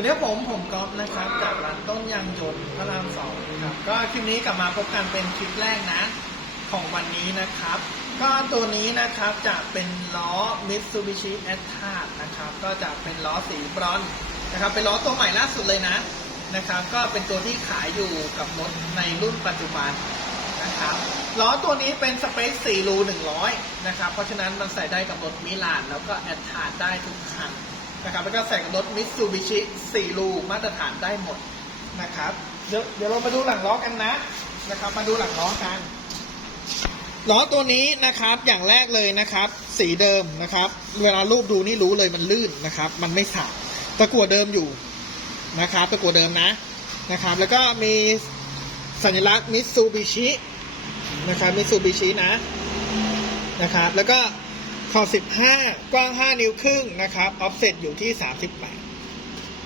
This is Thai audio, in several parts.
วัสดีครับผมผมก๊อฟนะครับจากร้านต้นยางยนต์พระรามสองครับก็คลิปนี้กลับมาพบกันเป็นคลิปแรกนะ ของวันนี้นะครับ ก็ตัวนี้นะครับจะเป็นล้อ Mitsubishi a t t a r นะครับ ก็จะเป็นล้อสีบรอนซ์นะครับ เป็นล้อตัวใหม่ล่าสุดเลยนะนะครับ ก็เป็นตัวที่ขายอยู่กับรถในรุ่นปัจจุบันนะครับล้อตัวนี้เป็นสเปค4รู100 นะครับ เพราะฉะนั้นมันใส่ได้กับรถมิลานแล้วก็แอดทาได้ทุกคัน นะครับแล้วก็ใส่รถมิตซูบิชิ4รูมาตรฐานได้หมดนะครับ เดี๋ยวเดี๋ยวเรามาดูหลังล้อกันนะนะครับ มาดูหลังล้อกันล้อตัวนี้นะครับอย่างแรกเลยนะครับ สีเดิมนะครับ เวลารูปดูนี่รู้เลยมันลื่นนะครับ มันไม่สาดตะกั่วเดิมอยู่นะครับตะกั่วเดิมนะนะครับ แล้วก็มีสัญลักษณ์มิตซูบิชินะครับมิตซูบิชินะนะครับ แล้วก็ ขอบ15 กว้าง 5 นิ้วครึ่งนะครับออฟเซ็ตอยู่ที่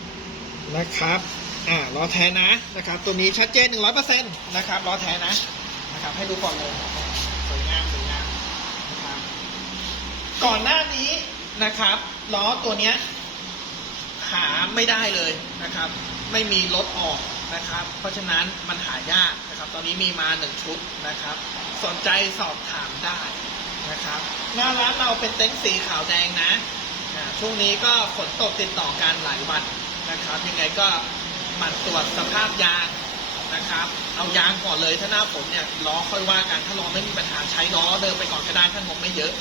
38 นะครับ อ่าล้อแท้นะนะครับ ตัวนี้ชัดเจน 100%นะครับล้อแท้นะนะครับ ให้ดูก่อนเลยสวยงามสวยงามนะครับก่อนหน้านี้นะครับล้อตัวเนี้ยหาไม่ได้เลยนะครับ ไม่มีรถออกนะครับ เพราะฉะนั้นมันหายากนะครับ ตอนนี้มีมาหนึ่งชุดนะครับ สนใจสอบถามได้ นะครับ หน้าร้านเราเป็นเต็นท์สีขาวแดงนะอ่าช่วงนี้ก็ฝนตกติดต่อกันหลายวันนะครับ ยังไงก็หมั่นตรวจสภาพยางนะครับ เอายางก่อนเลยถ้าหน้าฝนเนี่ยล้อค่อยว่ากันถ้าล้อไม่มีปัญหาใช้ล้อเดินไปก่อนก็ได้ถ้างบไม่เยอะ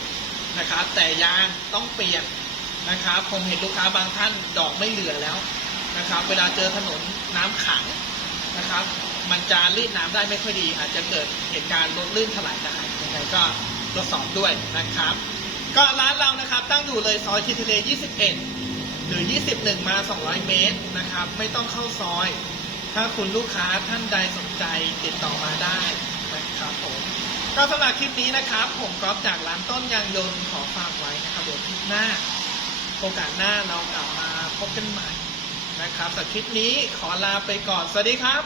นะครับ แต่ยางต้องเปลี่ยนนะครับ ผมเห็นลูกค้าบางท่านดอกไม่เหลือแล้วนะครับ เวลาเจอถนนน้ำขังนะครับ มันจะรีดน้ำได้ไม่ค่อยดี อาจจะเกิดเหตุการณ์รถลื่นถลายได้ยังไงก็ ทดสอบด้วยนะครับก็ร้านเรานะครับตั้งอยู่เลยซอยคิทเล21 หรือ 21 มา 200 เมตรนะครับ ไม่ต้องเข้าซอย ถ้าคุณลูกค้าท่านใดสนใจติดต่อมาได้นะครับผมก็สำหรับคลิปนี้นะครับ ผมกรอบจากร้านต้นยางยนต์ขอฝากไว้นะครับเดี๋ยวคลิปหน้า โอกาสหน้าเรากลับมาพบกันใหม่นะครับสำหรับคลิปนี้ขอลาไปก่อน สวัสดีครับ